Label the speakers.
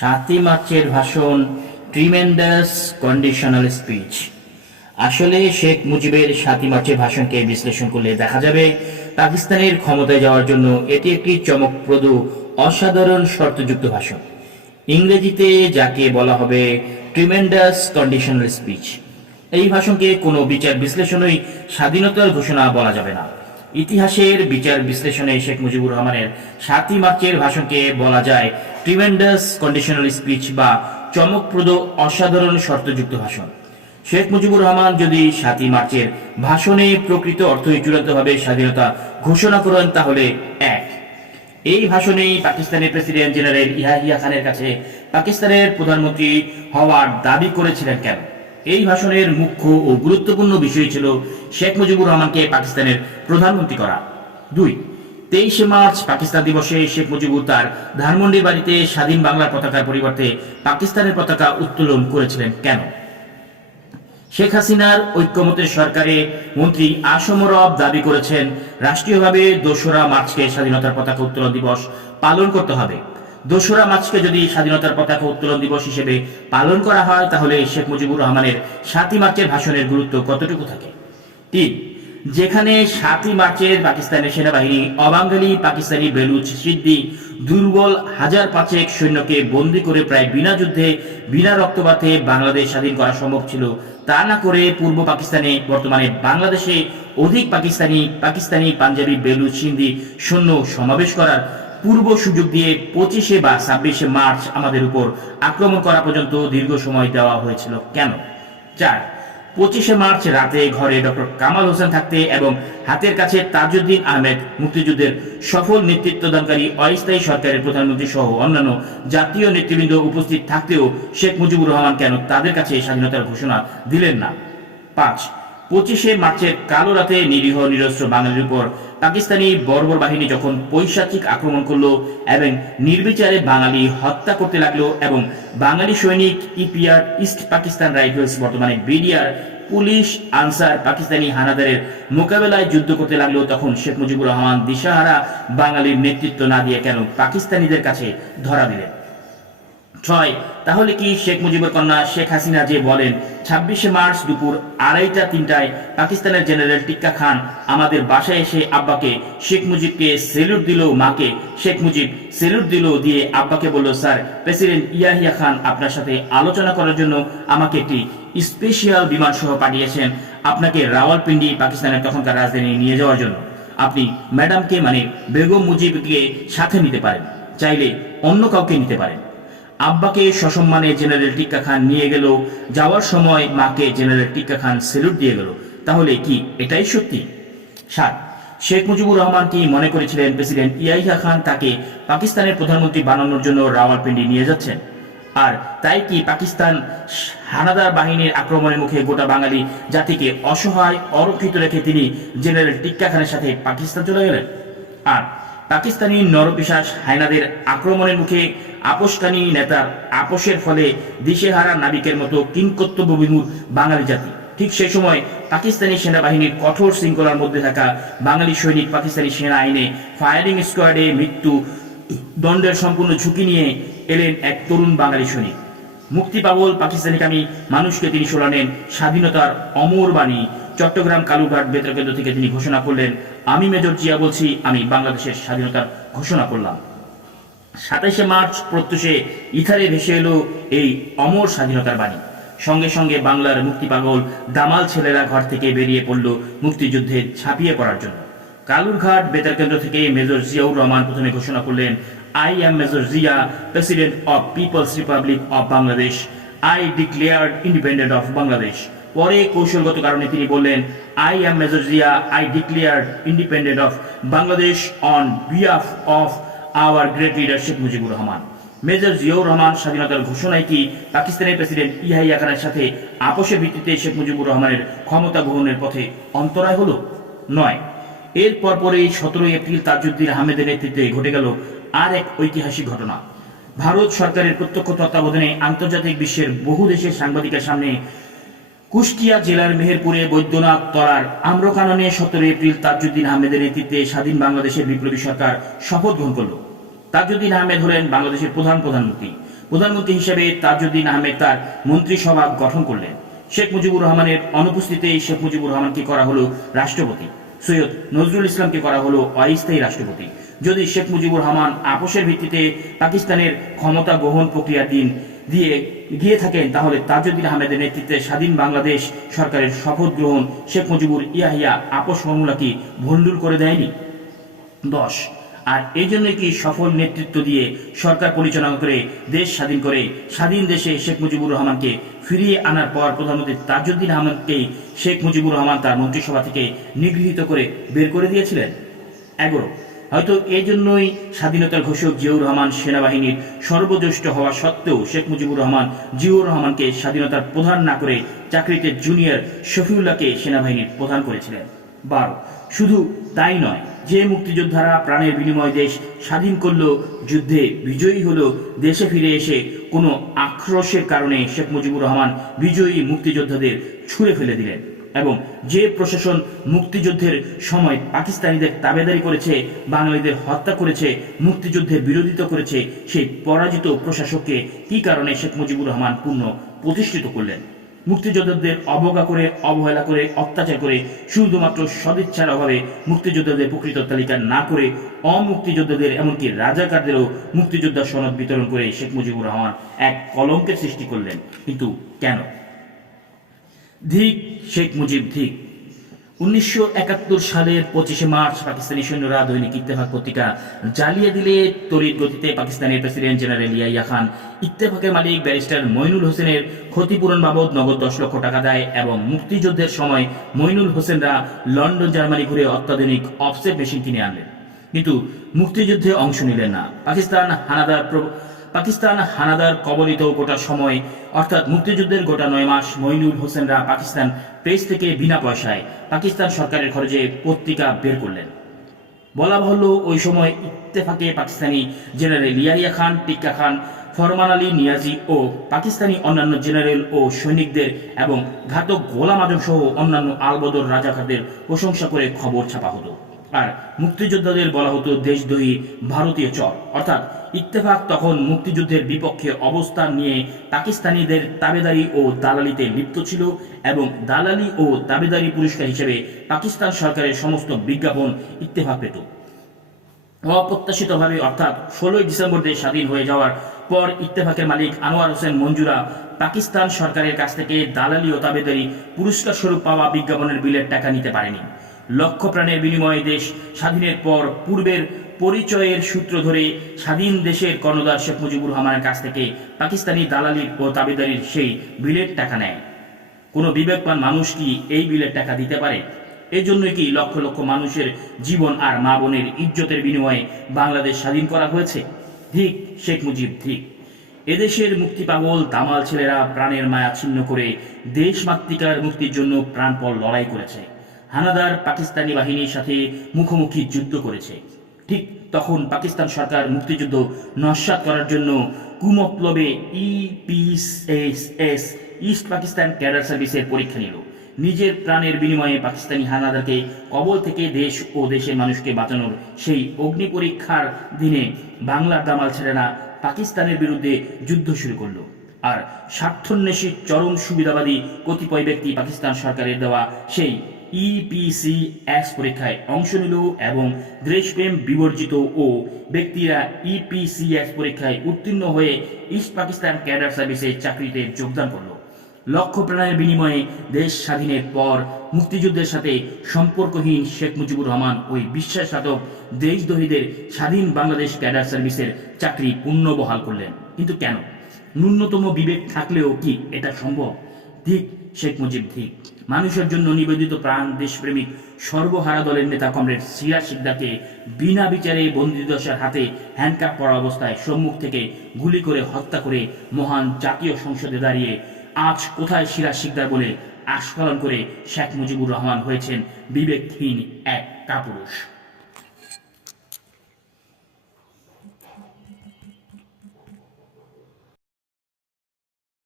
Speaker 1: সাতই মার্চের ভাষণ ট্রিমেন্ডাস কন্ডিশনাল স্পিচ আসলে শেখ মুজিবের সাতই মার্চের ভাষণকে বিশ্লেষণ করলে দেখা যাবে, পাকিস্তানের ক্ষমতায় যাওয়ার জন্য এটি একটি চমকপ্রদ, অসাধারণ শর্তযুক্ত ভাষণ। ইংরেজিতে যাকে বলা হবে ট্রিমেন্ডাস কন্ডিশনাল স্পিচ এই ভাষণকে কোনো বিচার বিশ্লেষণই স্বাধীনতার ঘোষণা বলা যাবে না। ইতিহাসের বিচার বিশ্লেষণে শেখ মুজিবুর রহমানের সাতই মার্চের ভাষণকে বলা যায় ট্রিমেন্ডাস কন্ডিশনাল স্পিচ বা চমকপ্রদ অসাধারণ শর্তযুক্ত ভাষণ। শেখ মুজিবুর রহমান যদি সাতই মার্চের ভাষণে প্রকৃত অর্থই চূড়ান্তভাবে স্বাধীনতা ঘোষণা করেন, তাহলে এক। এই ভাষণেই পাকিস্তানের প্রেসিডেন্ট জেনারেল ইয়াহিয়া খানের কাছে পাকিস্তানের প্রধানমন্ত্রী হওয়ার দাবি করেছিলেন কেন? এই ভাষণের মুখ্য ও গুরুত্বপূর্ণ বিষয় ছিল শেখ মুজিবুর রহমানকে পাকিস্তানের প্রধানমন্ত্রী করা। দুই তেইশে মার্চ পাকিস্তান দিবসে শেখ মুজিবুর তার ধানমন্ডির বাড়িতে স্বাধীন বাংলার পতাকার পরিবর্তে পাকিস্তানের পতাকা উত্তোলন করেছিলেন কেন? শেখ হাসিনার ঐক্যমতের সরকারে মন্ত্রী আসম রব দাবি করেছেন, রাষ্ট্রীয়ভাবে দোসরা মার্চকে স্বাধীনতার পতাকা উত্তোলন দিবস পালন করতে হবে। দোসরা মার্চকে যদি স্বাধীনতার পতাকা উত্তোলন দিবস হিসেবে পালন করা হয়, তাহলে শেখ মুজিবুর রহমানের সাতই মার্চের ভাষণের গুরুত্ব কতটুকু থাকে? তিন যেখানে সাতই মার্চের পাকিস্তানের সেনাবাহিনী, অবাঙ্গালি, পাকিস্তানি বেলুচ, সিদ্ধি, দুর্বল হাজার পাঁচেক সৈন্যকে বন্দী করে প্রায় বিনা যুদ্ধে, বিনা রক্তপাতে বাংলাদেশ স্বাধীন করা সম্ভব ছিল। তা না করে পূর্ব পাকিস্তানে, বর্তমানে বাংলাদেশে অধিক পাকিস্তানি পাকিস্তানি, পাঞ্জাবি, বেলুচ, সিন্ধি সৈন্য সমাবেশ করার পূর্ব সুযোগ দিয়ে পঁচিশে বা ছাব্বিশে মার্চ আমাদের উপর আক্রমণ করা পর্যন্ত দীর্ঘ সময় দেওয়া হয়েছিল। কেন? চার পঁচিশে মার্চ রাতে ঘরে ডক্টর কামাল হোসেন থাকতে এবং হাতের কাছে তাজউদ্দিন আহমেদ মুক্তিযুদ্ধের সফল নেতৃত্বদানকারী অস্থায়ী সরকারের প্রধানমন্ত্রী সহ অন্যান্য জাতীয় নেতৃবৃন্দ উপস্থিত থাকতেও শেখ মুজিবুর রহমান কেন তাদের কাছে স্বাধীনতার ঘোষণা দিলেন না? পাঁচ, পঁচিশে মার্চের কালো রাতে নিরীহ নিরস্ত্র বাঙালির উপর পাকিস্তানি বর্বর বাহিনী যখন পৈশাচিক আক্রমণ করল এবং নির্বিচারে বাঙালি হত্যা করতে লাগল এবং বাঙালি সৈনিক ইপিআর ইস্ট পাকিস্তান রাইফেলস, বর্তমানে বিডিআর পুলিশ আনসার পাকিস্তানি হানাদারের মোকাবেলায় যুদ্ধ করতে লাগল, তখন শেখ মুজিবুর রহমান দিশাহারা বাঙালির নেতৃত্ব না দিয়ে কেন পাকিস্তানিদের কাছে ধরা দিলেন? ছয়, তাহলে কি শেখ মুজিবুর কন্যা শেখ হাসিনা যে বলেন, ছাব্বিশে মার্চ দুপুর আড়াইটা, তিনটায় পাকিস্তানের জেনারেল টিক্কা খান আমাদের বাসায় এসে আব্বাকে, শেখ মুজিবকে সেলুট দিল মাকে, শেখ মুজিব সেলুট দিল দিয়ে আব্বাকে বলল, স্যার, প্রেসিডেন্ট ইয়াহিয়া খান আপনার সাথে আলোচনা করার জন্য আমাকে একটি স্পেশিয়াল বিমান সহ পাঠিয়েছেন আপনাকে রাওয়ালপিন্ডি, পাকিস্তানের তখনকার রাজধানী নিয়ে যাওয়ার জন্য। আপনি ম্যাডামকে মানে বেগম মুজিবকে সাথে নিতে পারেন, চাইলে অন্য কাউকে নিতে পারেন। আব্বাকে সসম্মানে জেনারেল টিক্কা খান নিয়ে গেল। যাওয়ার সময় মাকে জেনারেল টিক্কা খান সেলুট দিয়ে গেল। তাহলে কি এটাই সত্যি? সাত, শেখ মুজিবুর রহমান কি মনে করেছিলেন প্রেসিডেন্ট ইয়াহিয়া খান তাকে পাকিস্তানের প্রধানমন্ত্রী বানানোর জন্য রাওয়ালপিন্ডি নিয়ে যাচ্ছেন? আর তাই কি পাকিস্তান হানাদার বাহিনীর আক্রমণের মুখে গোটা বাঙালি জাতিকে অসহায়, অরক্ষিত রেখে তিনি জেনারেল টিক্কা খানের সাথে পাকিস্তান চলে গেলেন? আর পাকিস্তানি নরপিশাস হায়নাদের আক্রমণের মুখে আপোষকানী নেতার আপোষের ফলে দিশেহারা নাবিকের মতো কিংকর্তব্য বিমূর বাঙালি জাতি। ঠিক সেই সময় পাকিস্তানি সেনাবাহিনীর কঠোর শৃঙ্খলার মধ্যে থাকা বাঙালি সৈনিক পাকিস্তানি সেনা আইনে ফায়ারিং স্কোয়াডে মৃত্যু দণ্ডের সম্পূর্ণ ঝুঁকি নিয়ে এলেন এক তরুণ বাঙালি সৈনিক। মুক্তি পাগল পাকিস্তানিকামী মানুষকে তিনি শোনালেন স্বাধীনতার অমর বাণী। চট্টগ্রাম কালুঘাট বেতার কেন্দ্র থেকে তিনি ঘোষণা করলেন, আমি মেজর জিয়া বলছি, আমি বাংলাদেশের স্বাধীনতার ঘোষণা করলাম। সাতাইশে মার্চ প্রত্যুষে ইথারে ভেসে এলো এই অমর স্বাধীনতার বাণী। সঙ্গে সঙ্গে বাংলার মুক্তি পাগল দামাল ছেলেরা ঘর থেকে বেরিয়ে পড়ল মুক্তিযুদ্ধে ছাপিয়ে পড়ার জন্য। কালুরঘাট বেতার কেন্দ্র থেকে মেজর জিয়াউর রহমান প্রথমে ঘোষণা করলেন I'm major Zia president of People's Republic of Bangladesh I declared independent of Bangladesh পরে কৌশলগত কারণে তিনি বললেন I am major Zia I declared independent of Bangladesh on behalf of our great leader Sheikh Mujibur Rahman major Ziaur Rahman স্বাধীনতার ঘোষণায় কি পাকিস্তানের president ইহাইয়া খানের সাথে আপোষের ভিত্তিতে শেখ মুজিবুর রহমানের ক্ষমতা গ্রহণের পথে অন্তরায় হলো? নয়। এর পরপরই সতেরোই এপ্রিল তাজউদ্দিন আহমেদের নেতৃত্বে ঘটে গেল আর এক ঐতিহাসিক ঘটনা। ভারত সরকারের প্রত্যক্ষ তত্ত্বাবধানে আন্তর্জাতিক বিশ্বের বহু দেশের সাংবাদিকের সামনে কুষ্টিয়া জেলার মেহেরপুরে বৈদ্যনাথ তলার আম্রকাননে সতেরো এপ্রিল তাজউদ্দিন আহমেদের নেতৃত্বে স্বাধীন বাংলাদেশের বিপ্লবী সরকার শপথ গ্রহণ করল। তাজউদ্দিন আহমেদ হলেন বাংলাদেশের প্রধান প্রধানমন্ত্রী। প্রধানমন্ত্রী হিসেবে তাজউদ্দিন আহমেদ তার মন্ত্রিসভা গঠন করলেন। শেখ মুজিবুর রহমানের অনুপস্থিতিতে শেখ মুজিবুর রহমানকে করা হলো রাষ্ট্রপতি। সৈয়দ নজরুল ইসলামকে করা হলো অস্থায়ী রাষ্ট্রপতি। যদি শেখ মুজিবুর রহমান আপোষের ভিত্তিতে পাকিস্তানের ক্ষমতা গ্রহণ প্রক্রিয়া দিন দিয়ে গিয়ে থাকেন, তাহলে তাজউদ্দিন আহমেদের নেতৃত্বে স্বাধীন বাংলাদেশ সরকারের শপথ গ্রহণ শেখ মুজিবুর ইয়াহিয়া আপোষ ফর্মুলা কি ভণ্ডুল করে দেয়নি? দশ, আর এই জন্য কি সফল নেতৃত্ব দিয়ে সরকার পরিচালনা করে, দেশ স্বাধীন করে, স্বাধীন দেশে শেখ মুজিবুর রহমানকে ফিরিয়ে আনার পর প্রধানমন্ত্রী তাজউদ্দিন আহমদকেই শেখ মুজিবুর রহমান তার মন্ত্রিসভা থেকে নিগৃহীত করে বের করে দিয়েছিলেন? এগারো হয়তো এই জন্যই স্বাধীনতার ঘোষক জিয়াউর রহমান সেনাবাহিনীর সর্বজ্যেষ্ঠ হওয়া সত্ত্বেও শেখ মুজিবুর রহমান, জিয়াউর রহমানকে স্বাধীনতার প্রধান না করে চাকরিতে জুনিয়র শফিউল্লাহকে সেনাবাহিনীর প্রধান করেছিলেন। বারো, শুধু তাই নয়, যে মুক্তিযোদ্ধারা প্রাণের বিনিময় দেশ স্বাধীন করল, যুদ্ধে বিজয়ী হলো, দেশে ফিরে এসে কোনো আক্রোশের কারণে শেখ মুজিবুর রহমান বিজয়ী মুক্তিযোদ্ধাদের ছুঁড়ে ফেলে দিলেন। এবং যে প্রশাসন মুক্তিযুদ্ধের সময় পাকিস্তানিদের তাবেদারি করেছে, বাঙালিদের হত্যা করেছে মুক্তিযুদ্ধের বিরোধিতা করেছে, সেই পরাজিত প্রশাসককে কি কারণে শেখ মুজিবুর রহমান পূর্ণ প্রতিষ্ঠিত করলেন? মুক্তিযোদ্ধাদের অবজ্ঞা করে, অবহেলা করে, অত্যাচার করে, শুধুমাত্র সদিচ্ছার অভাবে মুক্তিযোদ্ধাদের প্রকৃত তালিকা না করে অমুক্তিযোদ্ধাদের এমনকি রাজাকারদেরও মুক্তিযোদ্ধা সনদ বিতরণ করে শেখ মুজিবুর রহমান এক কলঙ্কের সৃষ্টি করলেন। কিন্তু কেন? ধিক শেখ মুজিব ধিক উনিশশো একাত্তর সালের পঁচিশে মার্চ পাকিস্তানি সৈন্যরা দৈনিক ইত্তেফাক পত্রিকা জ্বালিয়ে দিলে তড়িৎ গতিতে পাকিস্তানের প্রেসিডেন্ট জেনারেল ইয়াইয়া খান। ইত্তেফাকের মালিক ব্যারিস্টার মইনুল হোসেনের ক্ষতিপূরণ বাবদ নগদ দশ লক্ষ টাকা দেয় এবং মুক্তিযুদ্ধের সময় মইনুল হোসেনরা লন্ডন, জার্মানি ঘুরে অত্যাধুনিক অফসেট মেশিন কিনে আনলেন। কিন্তু মুক্তিযুদ্ধে অংশ নিলেন না। পাকিস্তান হানাদার পাকিস্তান হানাদার কবলিত গোটা সময়, অর্থাৎ মুক্তিযুদ্ধের গোটা নয় মাস মইনুল হোসেনরা পাকিস্তান প্রেস থেকে বিনা পয়সায় পাকিস্তান সরকারের খরচে পত্রিকা বের করলেন। বলা বাহুল্য ওই সময় ইত্তেফাকে পাকিস্তানি জেনারেল ইয়াহিয়া খান, টিক্কা খান, ফরমান আলী নিয়াজি ও পাকিস্তানি অন্যান্য জেনারেল ও সৈনিকদের এবং ঘাতক গোলাম আজম সহ অন্যান্য আলবদর রাজাকারদের প্রশংসা করে খবর ছাপা হতো আর মুক্তিযোদ্ধাদের বলা হতো দেশদ্রোহী ভারতীয় চর। অর্থাৎ ইত্তেফাক তখন মুক্তিযুদ্ধের বিপক্ষে অবস্থান নিয়ে পাকিস্তানিদের তাবেদারি ও দালালিতে লিপ্ত ছিল এবং দালালি ও তাবেদারি পুরস্কার হিসেবে পাকিস্তান সরকারের সমস্ত বিজ্ঞাপন ইত্তেফাক পেত। অপ্রত্যাশিতভাবে অর্থাৎ ষোলোই ডিসেম্বর দেশ স্বাধীন হয়ে যাওয়ার পর ইত্তেফাকের মালিক আনোয়ার হোসেন মঞ্জুরা পাকিস্তান সরকারের কাছ থেকে দালালি ও তাবেদারি পুরস্কার স্বরূপ পাওয়া বিজ্ঞাপনের বিলের টাকা নিতে পারেনি। লক্ষ প্রাণের বিনিময়ে দেশ স্বাধীনের পর পূর্বের পরিচয়ের সূত্র ধরে স্বাধীন দেশের কর্ণধার শেখ মুজিবুর রহমানের কাছ থেকে পাকিস্তানি দালালির ও তাবেদারির সেই বিলের টাকা নেয়। কোনো বিবেকবান মানুষ কি এই বিলের টাকা দিতে পারে? এই জন্যই কি লক্ষ লক্ষ মানুষের জীবন আর মা বোনের ইজ্জতের বিনিময়ে বাংলাদেশ স্বাধীন করা হয়েছে? ঠিক, শেখ মুজিব, ঠিক। এদেশের মুক্তি পাগল, দামাল ছেলেরা প্রাণের মায়া ছিন্ন করে দেশ মাতৃকার মুক্তির জন্য প্রাণপণ লড়াই করেছে। হানাদার পাকিস্তানি বাহিনীর সাথে মুখোমুখি যুদ্ধ করেছে। ঠিক তখন পাকিস্তান সরকার মুক্তিযুদ্ধ নস্বাত করার জন্য কুমতলবে ইপিএস ইস্ট পাকিস্তান ক্যাডার সার্ভিসের পরীক্ষা নিল। নিজের প্রাণের বিনিময়ে পাকিস্তানি হানাদারকে কবল থেকে দেশ ও দেশের মানুষকে বাঁচানোর সেই অগ্নি পরীক্ষার দিনে বাংলার দামাল ছেলেরা পাকিস্তানের বিরুদ্ধে যুদ্ধ শুরু করল। আর স্বার্থন্বেষী চরম সুবিধাবাদী কতিপয় ব্যক্তি পাকিস্তান সরকারের দেওয়া সেই ইপিসি এক্স পরীক্ষায় অংশ নিল এবং দেশপ্রেম বিবর্জিত ও ব্যক্তিরা E ইপিসি এক্স পরীক্ষায় উত্তীর্ণ হয়ে ইস্ট পাকিস্তান ক্যাডার সার্ভিসে চাকরিতে যোগদান করল। লক্ষ প্রাণের বিনিময়ে দেশ স্বাধীনের পর মুক্তিযুদ্ধের সাথে সম্পর্কহীন শেখ মুজিবুর রহমান ওই বিশ্বাসঘাতক দেশদ্রোহীদের স্বাধীন বাংলাদেশ ক্যাডার সার্ভিসের চাকরি পুনর্বহাল করলেন। কিন্তু কেন? ন্যূনতম বিবেক থাকলেও কি এটা সম্ভব? ঠিক শেখ মুজিব ঠিক। মানুষের জন্য নিবেদিত প্রাণ, দেশপ্রেমিক, সর্বহারা দলের নেতা কমরেড সিরাজ সিকদারকে বিনা বিচারে বন্দিদশার হাতে হ্যান্ডকাপ পরা অবস্থায় সম্মুখ থেকে গুলি করে হত্যা করে মহান জাতীয় সংসদে দাঁড়িয়ে আজ কোথায় সিরাজ সিকদার বলে আস্ফালন করে শেখ মুজিবুর রহমান হয়েছেন বিবেকহীন এক কাপুরুষ।